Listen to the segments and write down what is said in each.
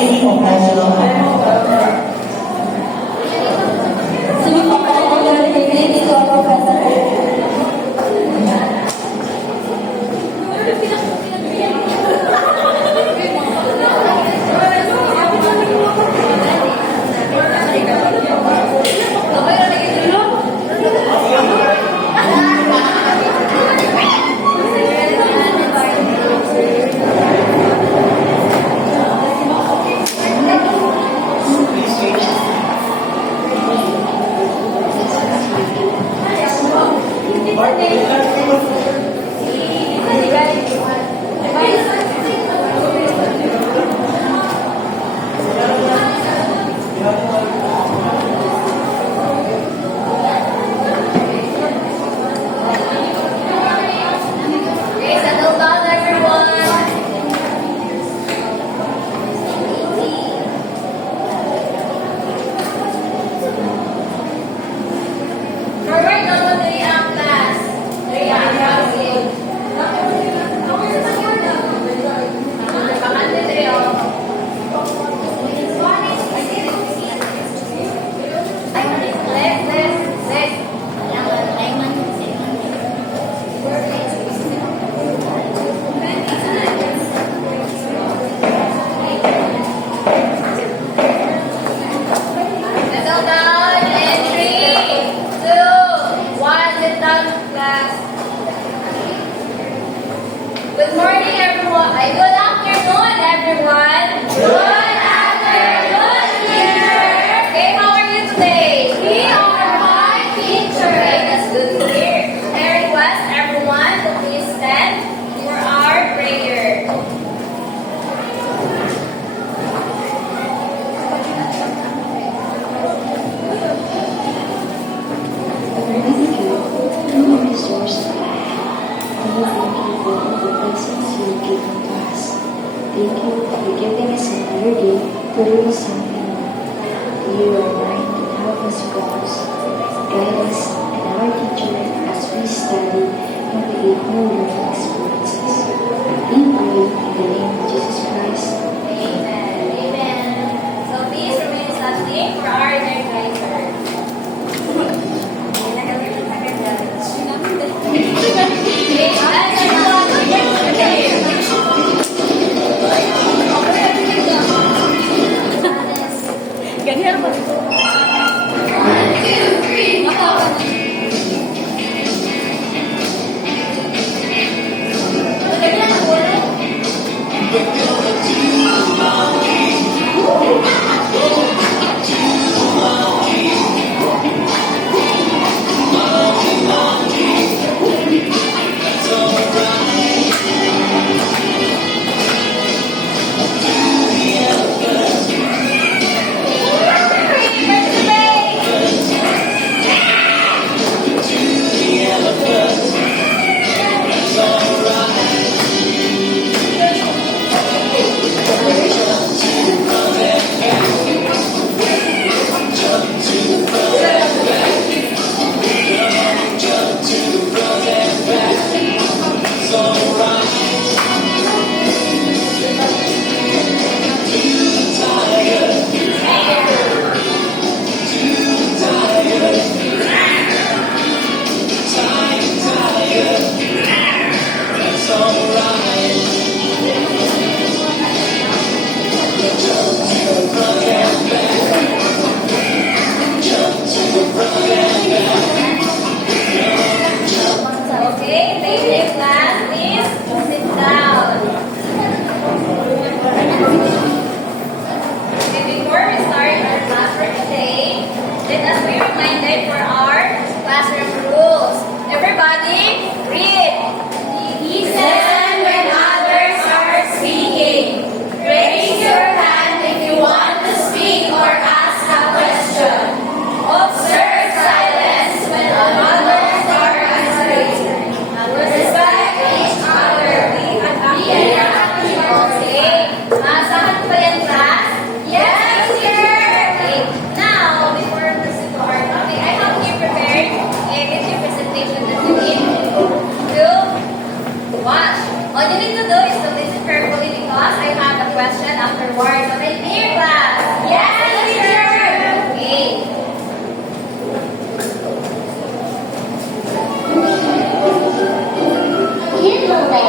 City of National High. Good morning, everyone. Good afternoon, everyone. Good afternoon, teacher. Okay, how are you today? We are fine, teacher. Okay, that's good to hear. I request everyone to please stand for our prayer. Thank you for giving us another day to learn something new. You are mine and help us cross. Guide us and our teacher as we study and create new learning experiences. We pray in the name of Jesus Christ. Amen. Amen. So please remain standing for our advisor. Ganyan ba? Before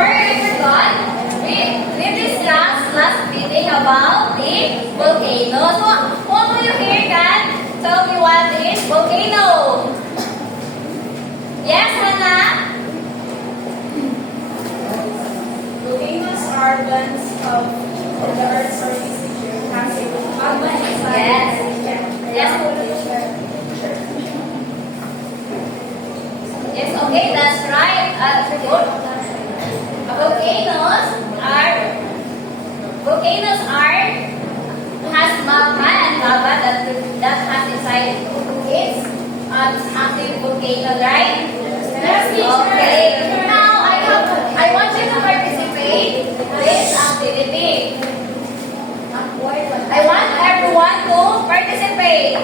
I forgot, we discussed last meeting about the volcano. So, what do you hear can tell me what is volcano? Yes, Hannah? Volcanoes are vents of the Earth's surface which has magma inside. Yes. Yes, okay, that's right. Volcanoes has magma and lava that has inside its active volcano, right? Yes, teacher. Okay. Now I want you to participate in this activity. I want everyone to participate.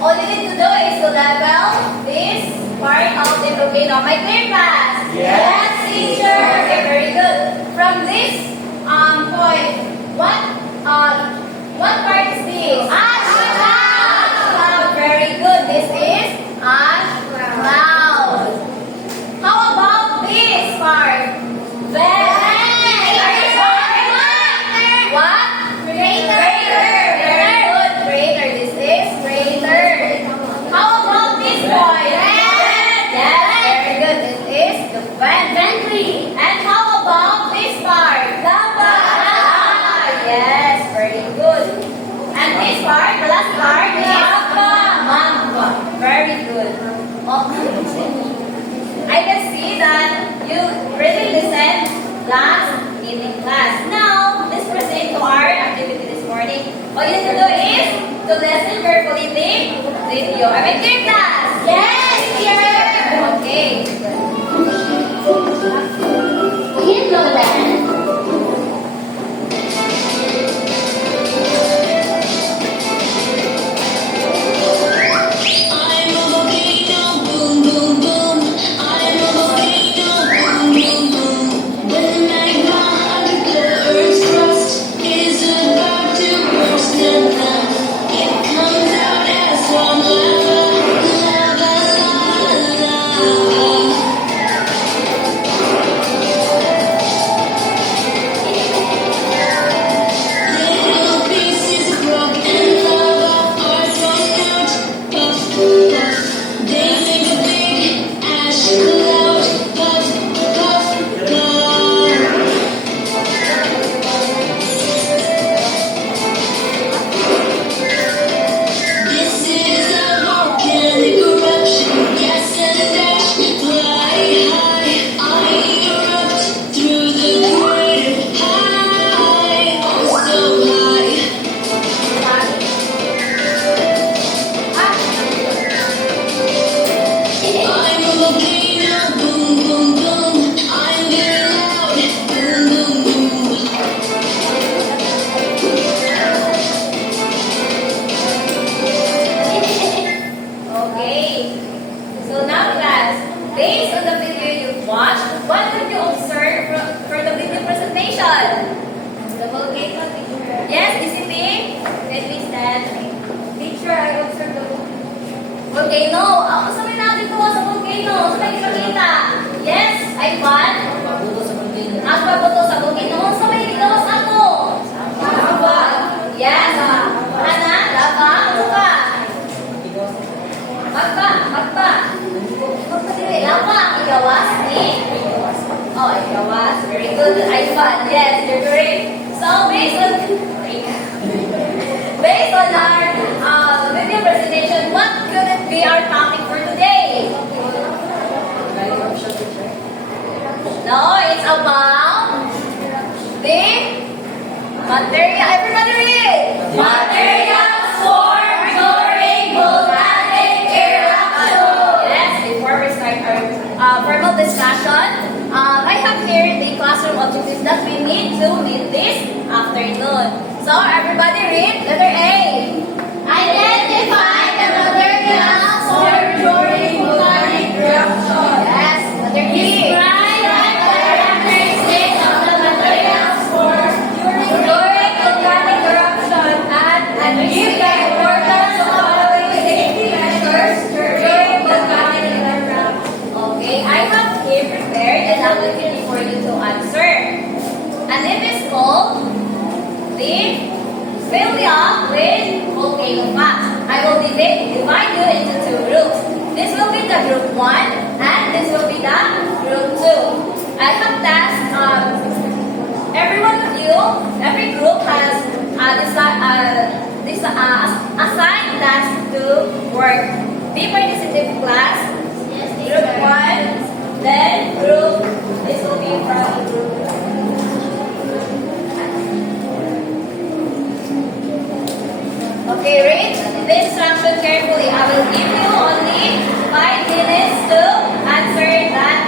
All you need to do is to level this part of the volcano. My clear class? Yes, teacher. Okay, very good. From this point, what part is this? Ash cloud. Very good. This is ash cloud. How about this part? What? Crater. Very good. Crater. This is crater. How about this point? Yes, very good. This is the vent. And how about this part? Lava. Yes, very good. And this part, the last part is magma. Very good. I can see that you really listened last meeting class. Now, let's proceed to our activity this morning. All you need to do is to listen carefully the video. Am I clear, class? Yes, dear. Okay. In the land. I'm a volcano, boom, boom, boom. I'm a volcano, boom, boom, boom. When the magma under the Earth's crust is about to burst and melt, it comes out as warm lava, lava, lava, lava. Little pieces of broken lava are thrown out, puff, puff. They make a big ash cloud, puff, puff, puff. This is a volcanic eruption, gas and ash fly high. I erupt through the crater, high, oh so high. I'm a volcano, boom, boom, boom. I'm very loud, boom, boom, boom. Okay. So now, class, based on the video you watched, what did you observe for the video presentation? The volcano picture. Yes, DCP? Can we stand? Teacher, I observed the Volcano. Ako sabi natin po sa volcano. Sa may kita. Yes, I found. Ang pabuto sa volcano. Sa may ikaw sa ako. Lava. Yes. Hana, lava. Buka. Magpa. Magpa dili. Lava. Igawas ni. Oh, igawas. Very good. I found. Yes, you're correct. So, based on our video presentation, what could it be our topic for today? No, it's about the material. Everybody read. Materials formed during volcanic eruption. Yes, before we start our formal discussion, I have here the classroom objectives that we need to meet this afternoon. So, everybody read letter A. Identify the materials formed during volcanic eruption. Yes, letter B. Describe the characteristics of the materials formed during volcanic eruption and give the importance of following safety measures. here prepared an activity for you to answer. And it is called the Fill Me Up with Volcano Facts. I will divide you into two groups. This will be the group 1 and this will be the group 2. I have tasked every one of you, every group has assigned tasks to work. Be participative class. Group 1, then group, this will be from group 2. Okay, read the instruction carefully. I will give you only 5 minutes to answer that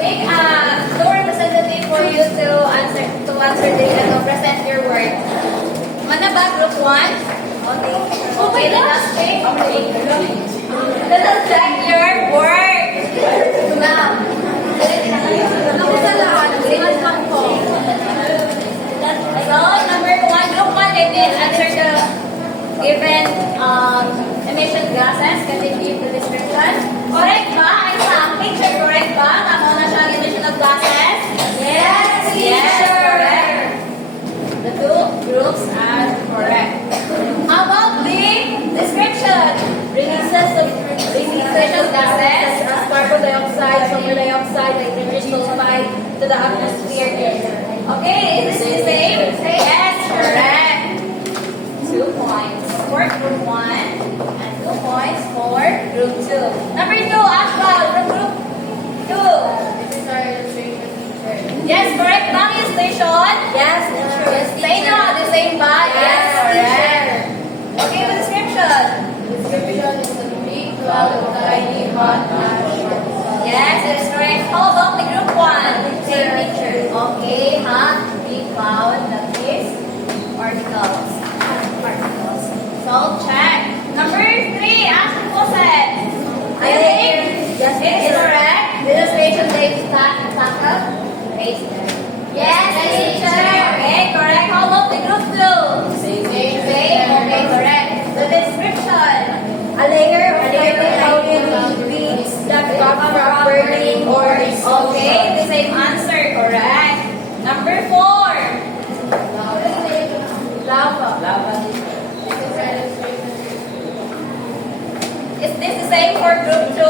pick two representative for you to answer this and to present your work. Manaba, group 1. Okay, let us check. Let us check your work. Now, so, number 1, group 1, they did answer the given emission gases. Can they give the description? Correct ba? Ay sa picture, correct ba? Tama na siya ang emission of gases? Yes, correct. The two groups are correct. How about the description? Releases of gases as carbon dioxide, sulfur dioxide, nitrogen sulfide to the atmosphere. Okay, is this the same? Say yes, correct. 2 points for group 1 and 2 points for group 2. Number 2, Ashwell from group 2. This is our illustration teacher. Yes, correct. Bang station? Yes, teacher. Say no, the same ba? Yes, correct. Okay, the description. Description is a big cloud of tiny hot ash. Yes, it is correct. How about the group 1? Same picture. Okay, hot, big cloud, that is particles. So, check. Number 3, Ashton Fawcett. I think yes, it is correct. The station date tackle. Yes, teacher. Okay, correct. How about the group 2? Same. Okay, correct. The description. A layer of titanium beads that come from burning ores. Okay, the same answer, correct. Number 4. Lava. Is this the same for group 2?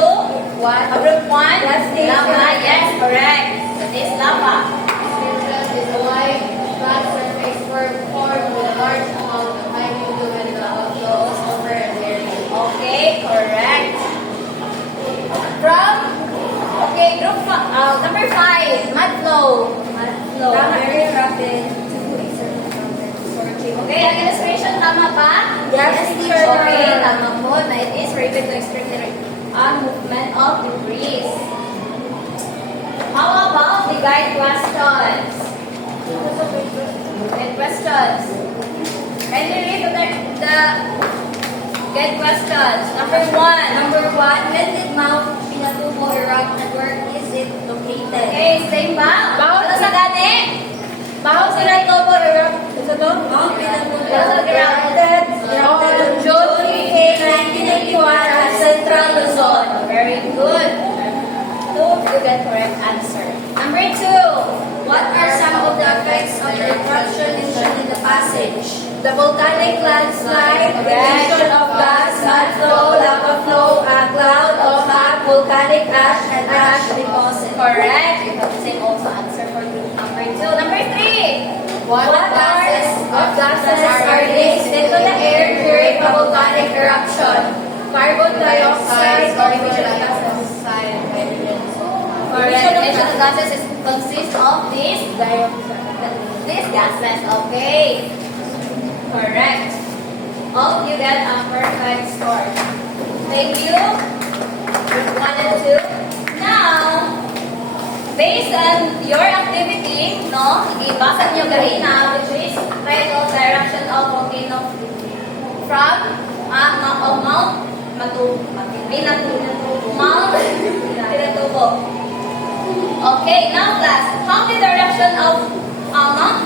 What? Group 1? Yes, lava. Yes, correct. That is lava. Description is a white, flat surface formed with a large amount of highly fluid lava flows over an area. Okay, correct. From, okay, group number 5, mud flow. Very rapid. Okay, ang illustration, tama ba? Yes, teacher. Okay, tama po na it is rapid to extreme movement of debris. How about the guide questions? Guide questions. Can you read the guide questions? Number 1. When did Mount Pinatubo erupt and where is it located? Okay, same ba? Ano sa gani? Mount Pinatubo erupt. Mount Pinatubo erupted on June 15, 1981 at Central Luzon. Very good. 2, you get correct answer. Number 2. What are some of the effects of the eruption mentioned in the passage? The volcanic landslide, emission of gas, mud flow, lava flow, a cloud of hot volcanic ash, and ash deposit. Correct. You have the same also answer for group number 2. Number 3. What gases are released into the air during a volcanic eruption? Carbon dioxide or emission of gases. Correct. Emission of gases consists of these gases. Okay. Correct. All you get a perfect score. Thank you. Group 1 and 2. Now, based on your activity, no, ibasa niyo kanina, which is titled Direction of Volcano from Mount Pinatubo. Okay, now class, how the direction of Mount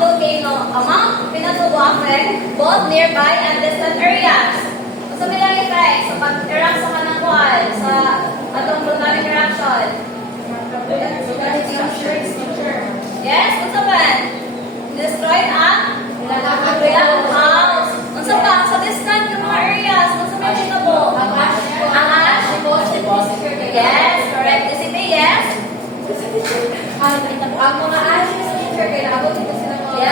Pinatubo affect both nearby and distant areas? So, may lang effect sa pag-erupt sa kanangkuan, sa atong volcanic eruption. Yes, unsa man? Destroyed ang house. Unsa pa sa distant yung mga areas? Unsa man dito mo? Ang ash. Yes, correct. The city, yes. Ang mga ash is teacher kaya nabot dito sila mga.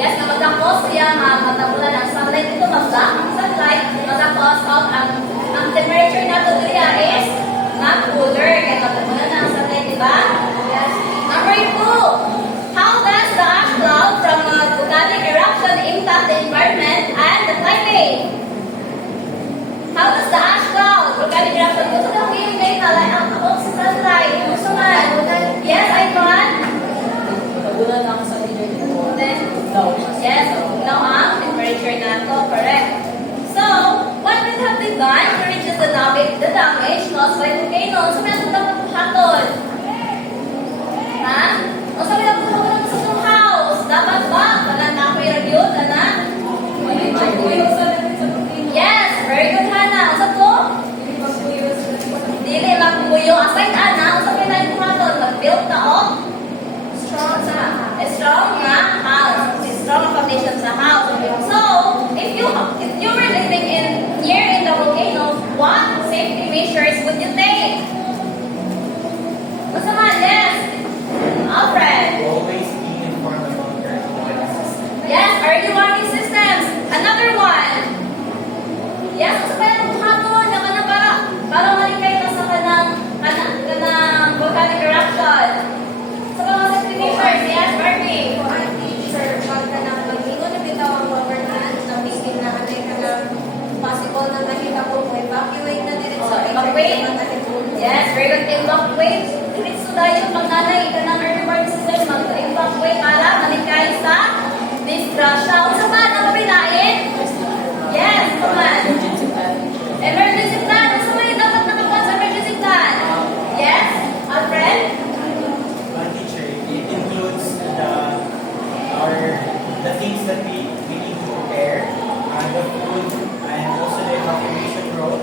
Yes, na matapos siya matabulan ang sunlight dito mag-block ang sunlight matapos ang temperature nato dito is not cooler kaya matabulan na ang sunlight, di ba? Yes. Number 2. How does the ash cloud from a volcanic eruption impact the environment and the climate? How does the ash cloud, volcanic eruption, gusto na yung data like ang sa sunlight? Gusto man. Yes, Ivan? Then, yes, now ang temperature na to, correct. So, what will have been done to reduce the damage caused by volcano? So, may natin dapat hatol. Ha? O sabi na po naman sa itong house. Dapat ba? Maganda ako yung review, na? Yes, very good, Hannah. Sa to? Dili lang po yung aside, Ana. O sabi na yung hatol. Mag-build na o? Strong nga house. Strong foundation sa house. So, if you were living near the volcano, what safety measures would you take? What's the man? Yes. Alfred. Always be informed about your devices. Yes, early warning systems. Another one. Yes, sa kaya hapon na para malikay na sa kanang volcanic eruption. Sa mga safety measures, yes, Barbie. Possible na nakita ko mo evacuate na din So, evacuate. Yes, very good. Evacuate. Diretso tayo pag nanay ka ng early warning system, mag-evacuate para malikay sa disgrasya. O sa ba, nakabilain? Yes, come on. Emergency plan. O sa may dapat nakakuha sa emergency plan? Yes, Alfred? One teacher, it includes the things that we need to prepare, the food, and also the evacuation route,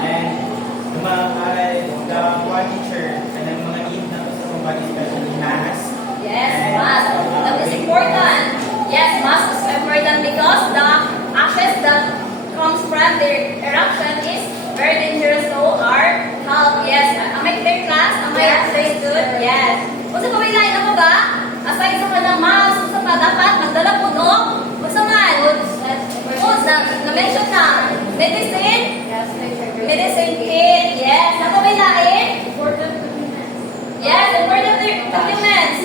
and the one teacher, and then mga need na sa mga especially mask. Yes, mask. That is important. Yes, mask is important because the ashes that comes from the eruption is very dangerous to our health. Yes, am I clear, class? Am I understood? Yes. Kung sa kawilain ako ba, aside sa kanang mask, sa pa dapat magdala po no? Kung sa man, foods na-mention na, medicine? Medicine kit, yes. Sa kawilain? Yes, important documents.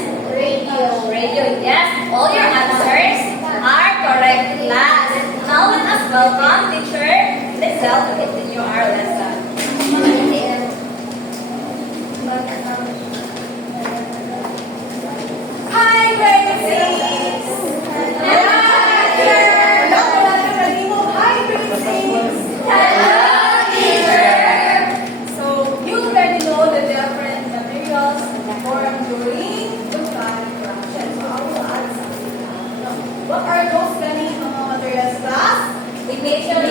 Radio, yes. All your answers are correct, class. Now let us welcome teacher Lizelle to continue our lesson. Hi, grade 6! Hello, grade 6! So, you already know the different materials formed during volcanic eruption. So, I will add something now. What are those materials, class? We make sure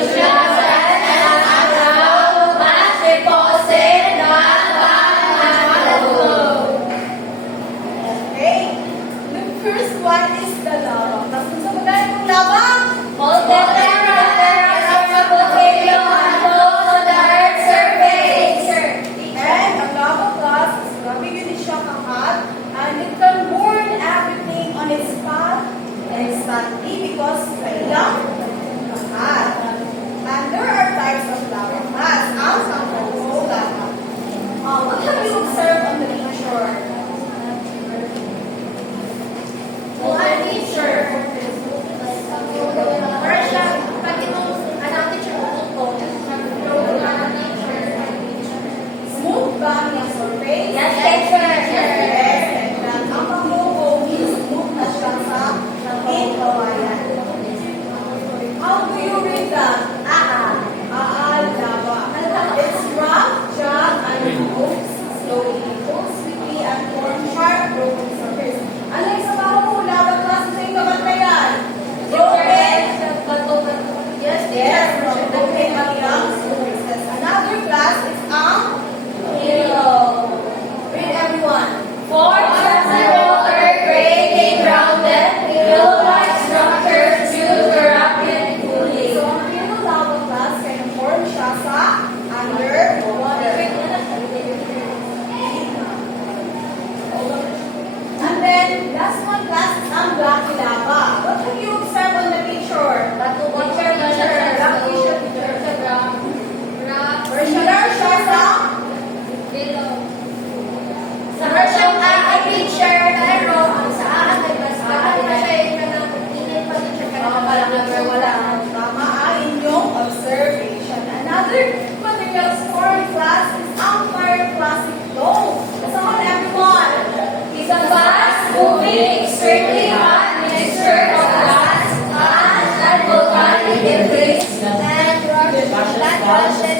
extremely hot mixture of gas, ash, and volcanic debris and rushes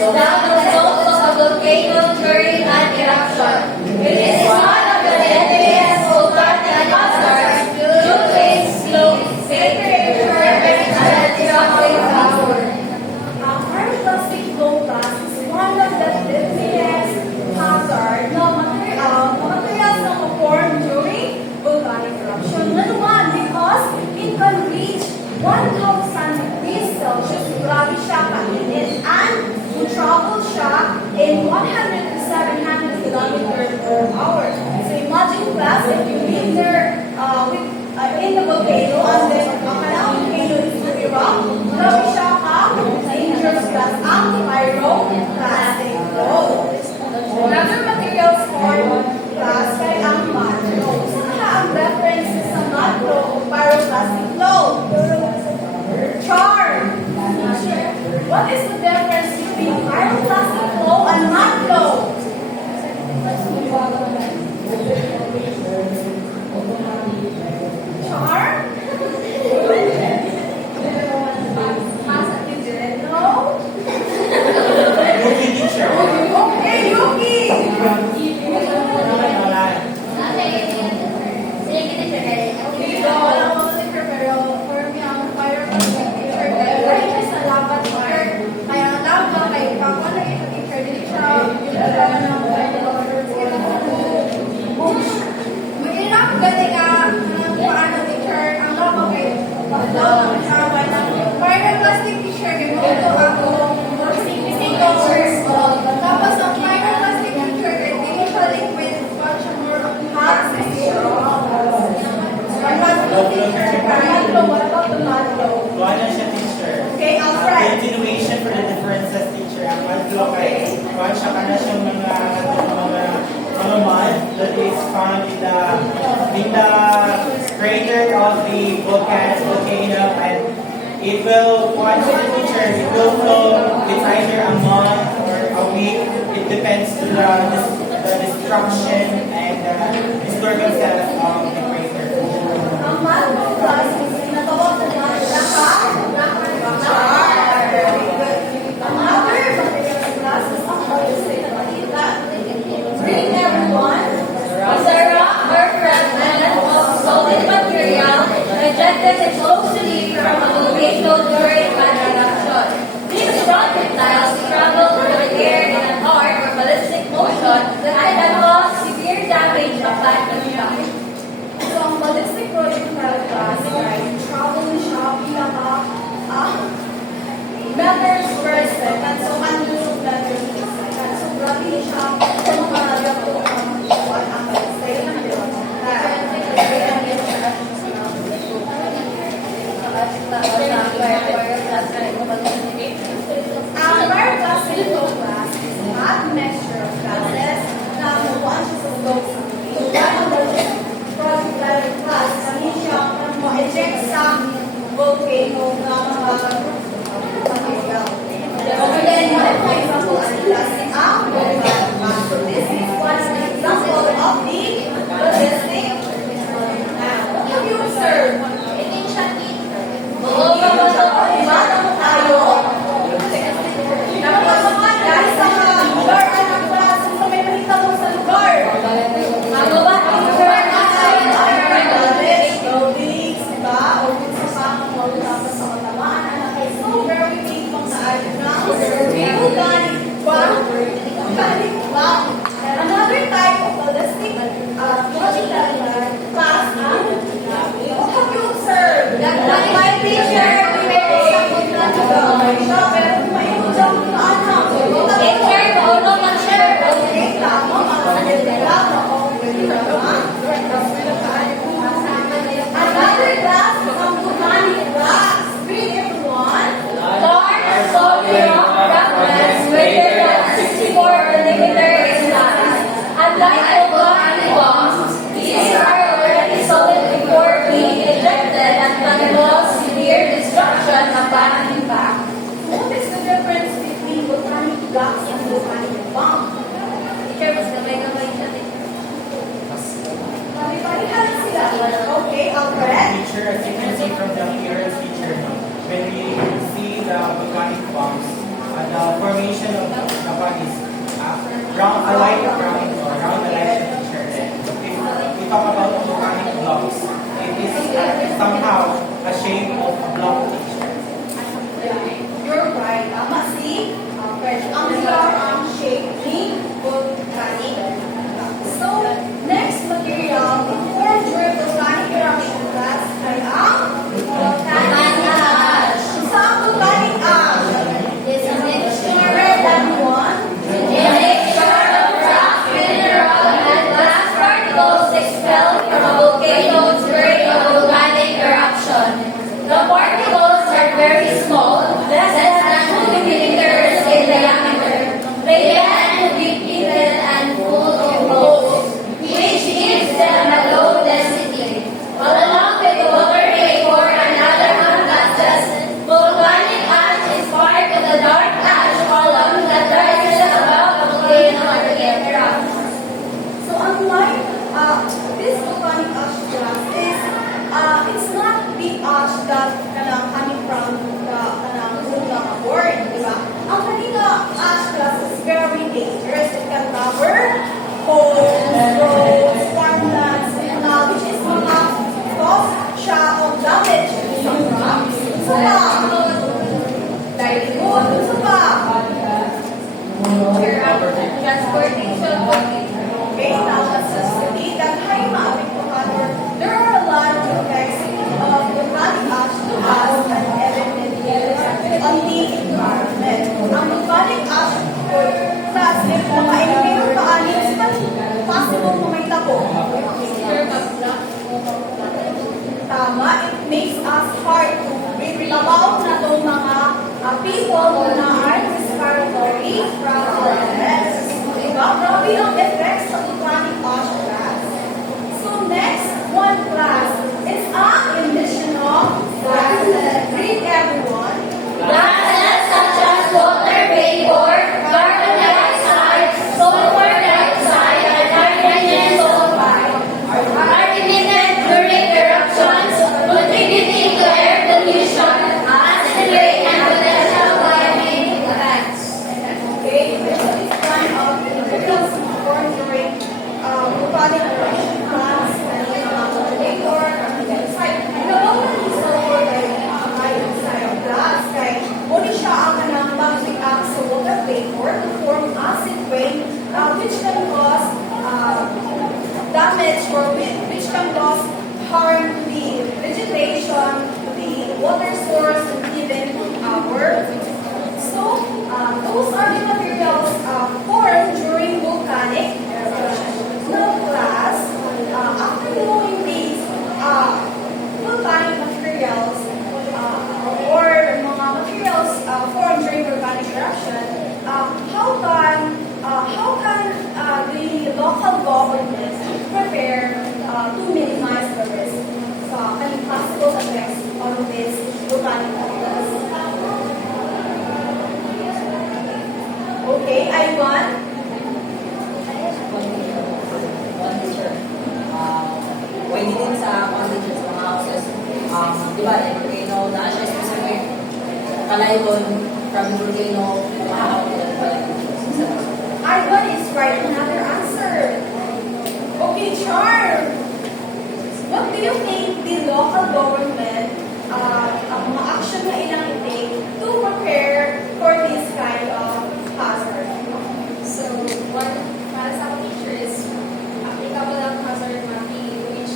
down the slopes of a volcano during an eruption. It is one of the deadliest volcanic hazards due to its slow, sacred, fervent, and destructive power. Pyroclastic flow gas is one of the deadliest hazard na materials na ma-form during volcanic eruption. Number one, because it can reach 1,000 degrees Celsius. Grabe siya kainit and will travel siya in 100 to 700 kilometers per hour. So imagine class if you live there in the volcano and then ang volcano is to erupt. Grabe siya dangerous gas ang pyroclastic flow. Another materials for gas kay ang mud flow. Saan ang reference sa mud flow o pyroclastic flow? Char! What is the difference between pyroclastic flow and mud flow? Char? You didn't know? Yuki teacher. Okay, Yuki! Dito, wala ko sa teacher, pero for me, ang pyroclastic teacher, dahil siya sa labat teacher, kaya ang lava, kay Papa na yung teacher, dili siya, yung alam ng mag-inap gani ka, paano teacher, ang lava kay Papa ng sawa ng pyroclastic teacher, gano'n ako, pisito first, tapos ang pyroclastic teacher, dili siya liquid, but siya more of hot texture. What about the madlo? Kuha siya teacher. Okay, Alfred. Continuation for the differences teacher. Ang madlo kay kuha siya ka na siyang mga mud that is found in the crater of the volcano and it will kuha siya the teacher. It will flow. It's either a month or a week. It depends to the destruction and historical status of the crater. Ang madlo class is natawag sa mga char. Very good. Ang other materials class is ang ballistic balita. Bring everyone. Is a rock or fragment of solid material ejected explosively from a volcano during an eruption. These projectiles travel through the air in an arc or ballistic motion that can cause severe damage upon impact. So, ang ballistic projectile class ay travel siya pinaka meters per second. So, 100 meters per second. So, grabe siya sa mga gato ang ballistic Ang pyroclastic flow class is a hot mixture of gases na launches of flow sa projectile class kami siya mo-eject sa volcano na mga material. Then, for example, ang plastic ang volcano class. So, this is one example of the ballistic. What have you observed? Dahil sa mga lugar ang class, sa may nakita mo sa lugar. Ano ba? Buildings, diba? O kung sa pangmol, tapos sa katamaan, anak ay so very big pang sa atin na volcanic bomb. Another type of ballistic projectile class, what have you observed? That my teacher, pero may ujang anak. Teacher, uno mag-share. Okay, tama, Another glass is ang volcanic glass. Bring everyone. Large solid rock fragments greater than 64 millimeters in size. Unlike volcanic bombs, these are already solid before being ejected and can cause severe destruction upon impact. What is transportation po, teacher. Okay, now let's just see that high maapektuhan or there are a lot of effects of volcanic ash to us and evidently on the environment. Ang volcanic ash po, plus, meron pa anin, possible kung may tabo. Tama, it makes us hard to breathe. Tabaw na itong mga people na are respiratory problems. Diba? Grabe ang effects sa volcanic ash gas. So next, one class is emission of gases. Read everyone. Gases such as water vapor, carbon dioxide, sulfur dioxide, and hydrogen sulfide are emitted during eruptions, contributing to air pollution, acid rain, and potential climate effects. Okay, this is one of the materials born during volcanic eruption plants and vapor, carbon dioxide. Normally, sulfur dioxide gas, kay muli siya ang kanang mag-react sa water vapor to form acid rain, which can cause damage or which can cause harm to the vegetation, to the water source, and even our. So, those are the materials formed during volcanic eruption. Now, class, after knowing these volcanic materials or mga materials formed during volcanic eruption, how can the local government prepare to minimize the risk sa possible effects on these volcanic materials? Okay, Ivan. Pwede din sa conditions ng houses. Di ba, volcano, na siya specific kalaybon from volcano, makakapagod pa lang. Ivan is right. Another answer. Okay, Charm. What do you think the local government, ang mga action na ilang i-take to prepare for this kind of hazard? So, one, para sa akin, teacher, is applicable ang hazard mapping, which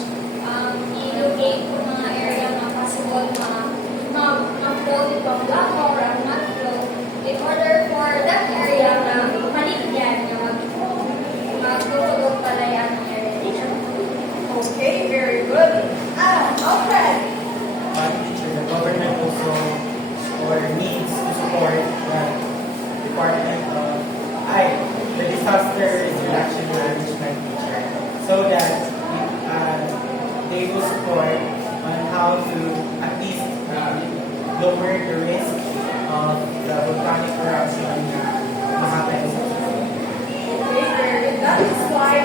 i-locate kung mga area na possible ma-flow dito ang lava or ang not flow in order for that area na maligyan na mag-tulog pala yan ang area, teacher. Okay, very good. Alfred. Teacher, the government also or needs to support the Department of the Disaster Reduction Management, teacher, so that they will support on how to at least lower the risk of the volcanic eruption na happen. Okay, very good. That is why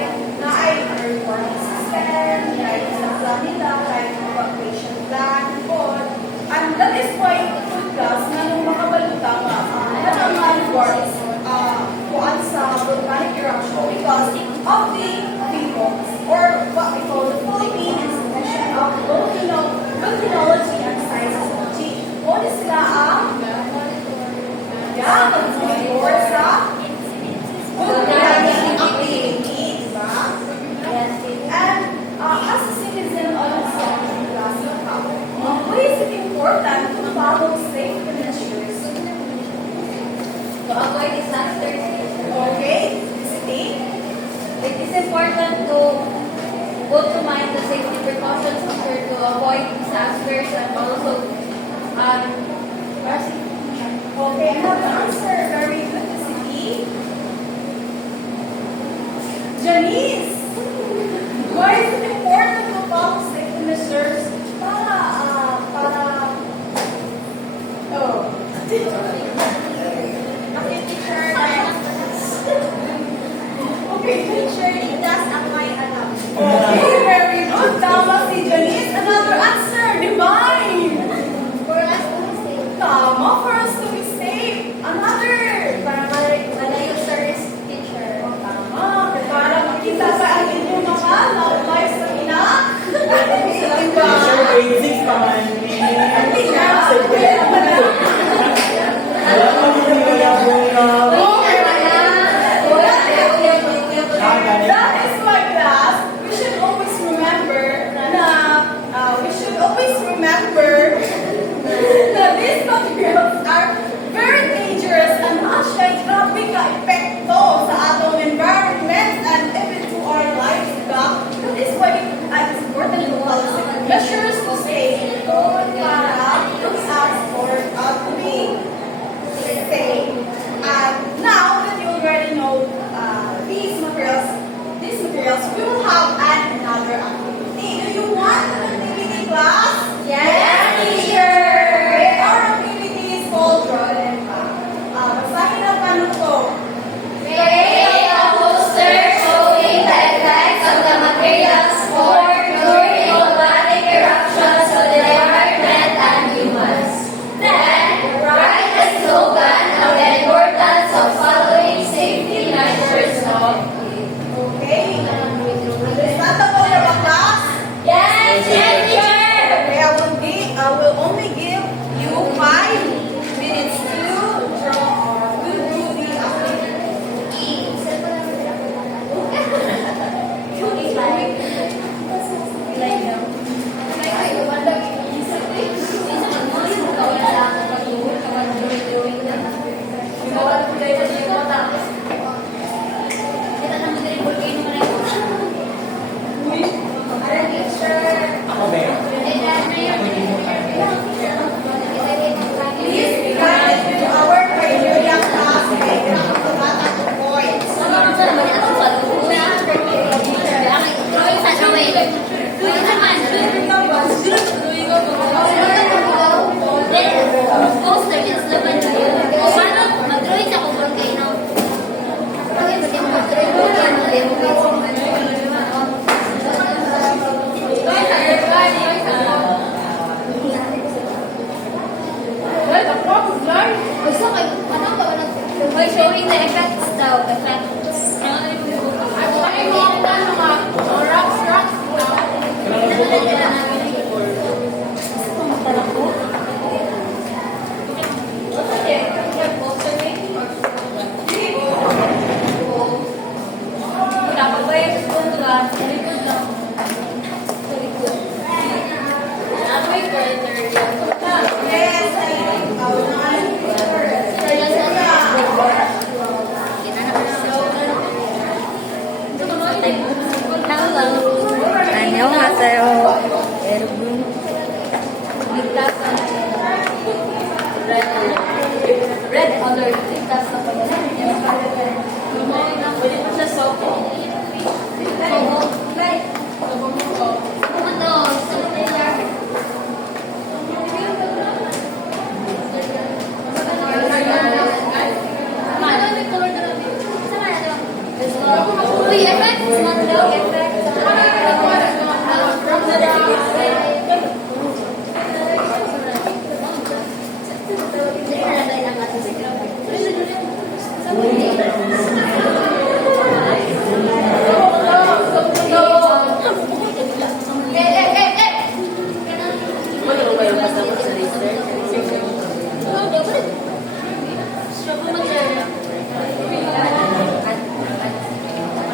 na ay warning system, like sa nila, like evacuation plan, pod. And that is why food gas na nung makabaluta nga, natangan warnings kuan sa volcanic eruption because of the people or what we call the Philippine Institution of Volcanology and Sciences. What is sila mag-monitor sa volcanic activity, diba? And as a citizen of the Philippines, why is it important to follow safety measures? To avoid disasters, Okay, Steve? it is important to go to mind the safety precautions to avoid disasters and also Okay, I have the answer. Very good, Steve. Janice, why is it important to follow safety measures Okay, teacher, Okay, teacher, ligtas ang may alam. okay, very good. Tama si Janice. Another answer, divine. For us to be safe. Tama, for us to be safe. Another. Para malayo sa risk, teacher. Tama, para makita sa atin yung mga na-apply sa ina. Diba? Teacher, basics pa man. Okay, details, we will have another activity. Do you want an activity, class? Yes, teacher! Our activity is called Draw and Map. Basahin ang tanong ko. Create a poster showing the effects of the materials formed during volcanic eruptions on the environment and humans. Then, write a slogan on the importance of following safety measures of Okay. Understandable na ba, class? Yes, teacher! Okay, I will only give you 5 minutes to draw or to do the activity. Ako ba yun? Please guide to our criteria class and bata 2 points. Showing the effects daw, effects. Yes, I think 안녕하세요, 여러분. Red color, ligtas na pala. Pwede mo siya sopo. Uy, effect!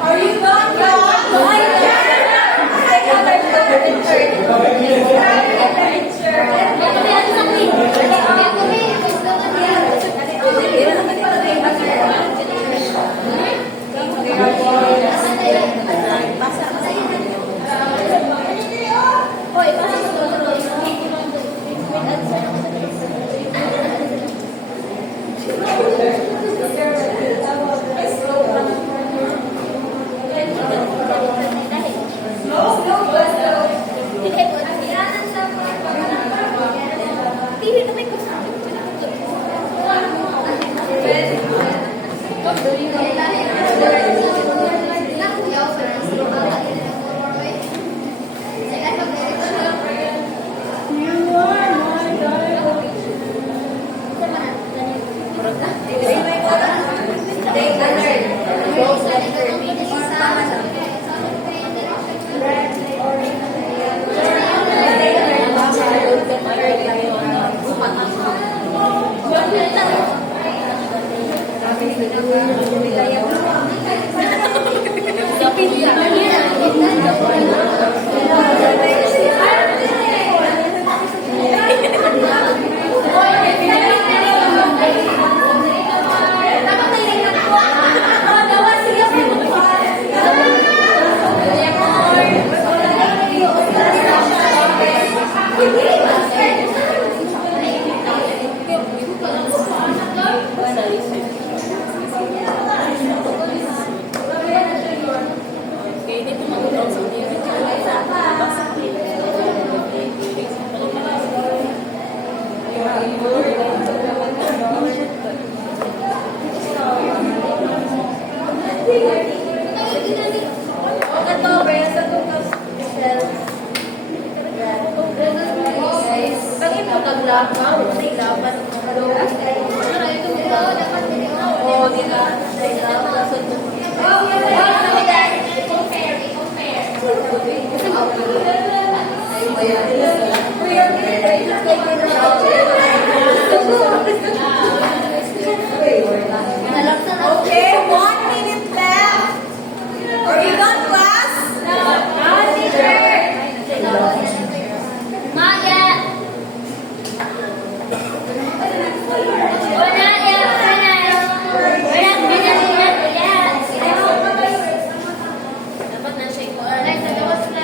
Are you done, class? Oh, di na. Okay, 1 minute left. Are you done, class? Not yet. We're not yet finished. We're not finished yet. Dapat na-shake ko. Next, tapos na.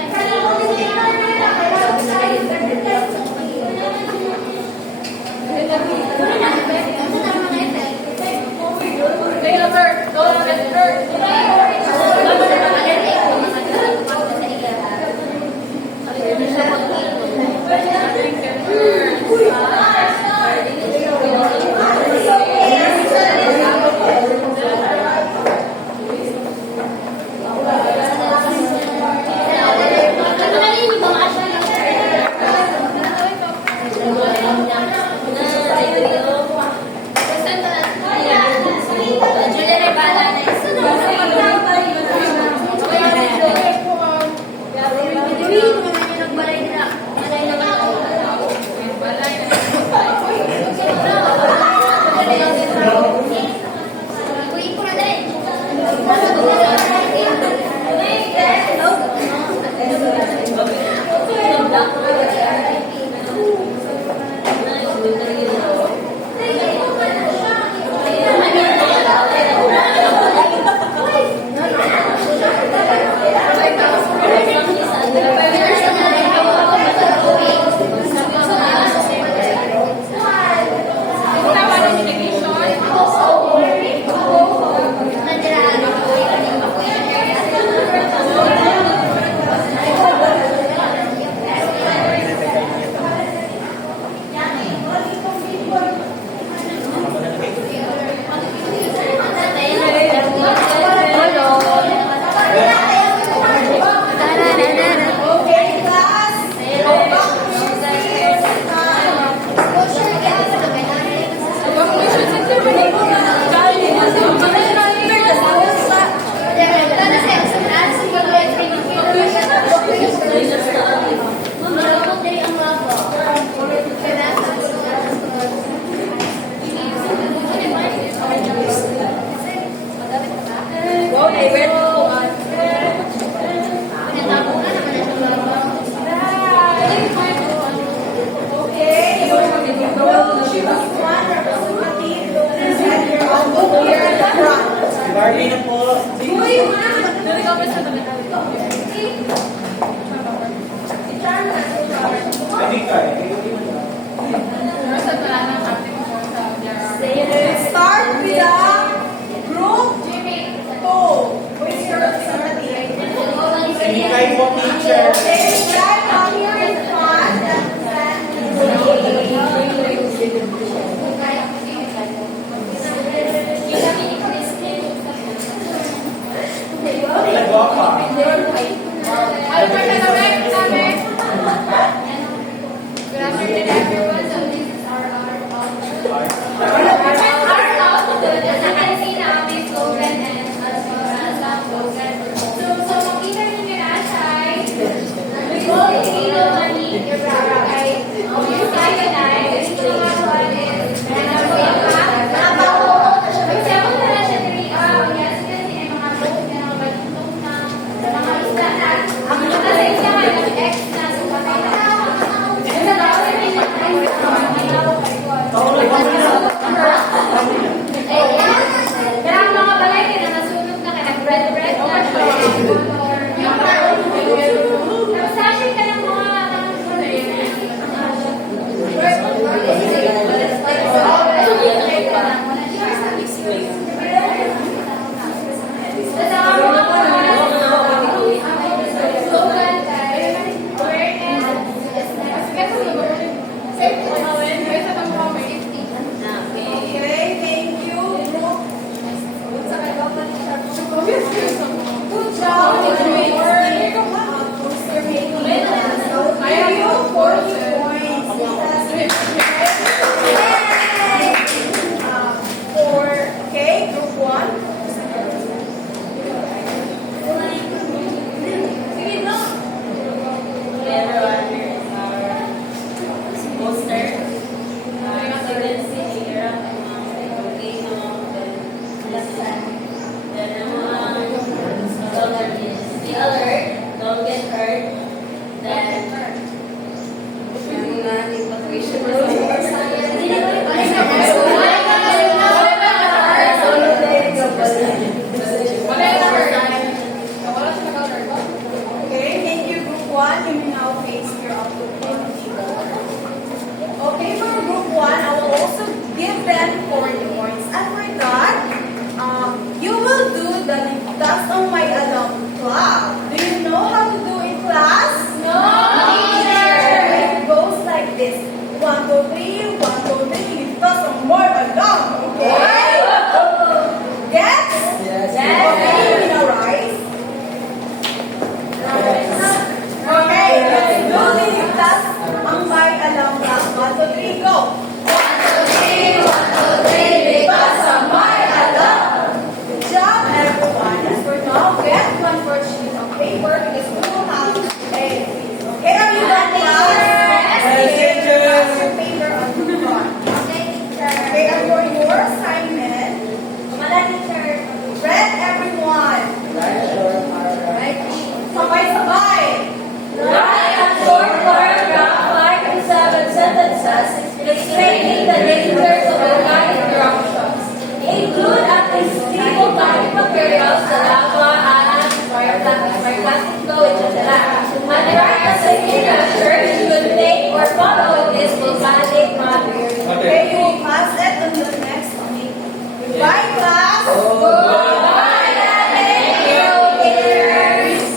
Barbie na po. Pwede ka eh. Start with a group 2. Where's your representative? Sinikay po, teacher. Okay, right out here in front. Nagawa pa. Good afternoon, everyone. So this is our as you can see na may slogan and as well as ang slogan. So makita ninyo na siya ay Filipino money ay yung cyanide. Ito nga po is example na lang siya diri. Yes, kasi ay mga boat na mga balintong na mga isla na ang nasa isla ay X na so patay na. Sa tawag nila ay pero ang mga balay na nasunog na kaya bread na tapos sashay ka ng mga Okay, thank you. Good job. Are you 40 points? alert. Don't get hurt. Then, yung mga evacuation Okay, thank you, Group 1. You may now face your opportunity. Okay, for Group 1, I will also give them 40 points. And for that, you will do the task on my alarm clock. Do you know how to do it, class? No, teacher! It goes like this. 1, 2, 3, 1, 2, 3. Task on my alarm, okay? Yes? Yes. Okay, you may now rise. Okay, let's do the task on my alarm clock. 1, 2, 3, go! 3, because of my alarm. Good job, everyone. As for now, get one more sheet of paper because we will have a quiz. Okay, are you done, class? Yes, Okay, pass your paper on the floor. Okay, and for your assignment, read everyone. Right? Sabay-sabay. Write a short paragraph, 5 to 7 sentences, explaining the dangers of organic eruptions. Include at least 3 volcanic materials, the lava, ash, plastic fluid, etc. And write a safety measures you would take or follow with this volcanic material. Okay, you will pass it on the next week. Goodbye, class. Goodbye, thank you, dears.